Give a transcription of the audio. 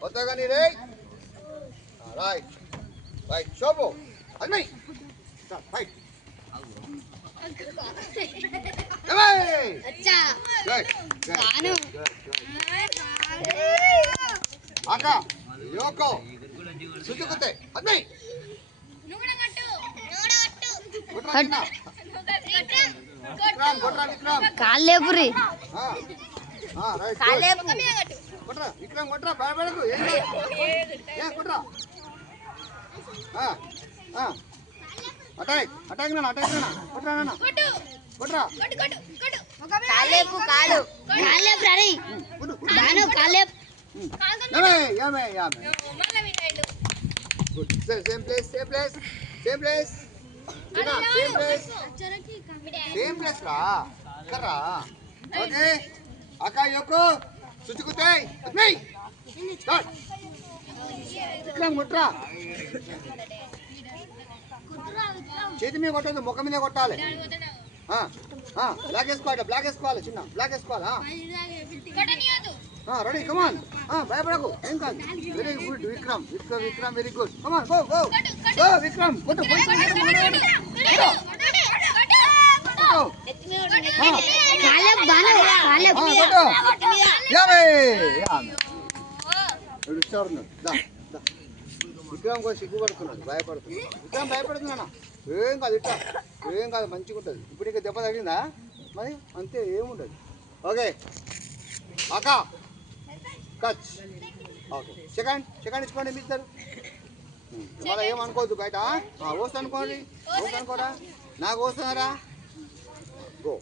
Otagani, right? Right. Right. Shobo. Admi. Start. Fight. Hey! Acha. Good. Banu. Aka. Yoko. Sujukute. Admi. Vikram. కాలేపురి Right. కాలేపు Kotra. Vikram kotra. Bye-bye. Yeah, kotra. Attack. Attack na. Kotra na. Kotra. కాలేపు కాలు కాలేపు రై Banu కాలేపు Yame. Good. Same place. China, same place. Same place ra. Kara. Okay. Aka Yoko. Suchukute. Admi. Start. Vikram kotra. చేతి మీద కొట్టదు ముఖం మీద కొట్టాలి black వేసుకోవాలి చిన్న black వేసుకోవాలి రెడీ కమాన్ భయపడకు ఏం కాదు very good Vikram very good come on go Vikram కొట్టు కాలేపు బాను కాలేపు విక్రమ్ కూడా సిగ్గుపడుతున్నాడు భయపడుతున్నాడు విక్రమ్ భయపడుతున్నా ఏం కాదు ఏం కాదు మంచిగా ఉంటుంది ఇప్పుడు ఇక దెబ్బ తగిలిందా మరి అంతే ఏముండదు ఓకే అకా కచ్ ఓకే సెకండ్ ఇచ్చుకోండి మీ ఇద్దరు మళ్ళీ ఏమనుకోవద్దు బయట ఓస్ట్ అనుకోరా నాకు వస్తున్నారా గో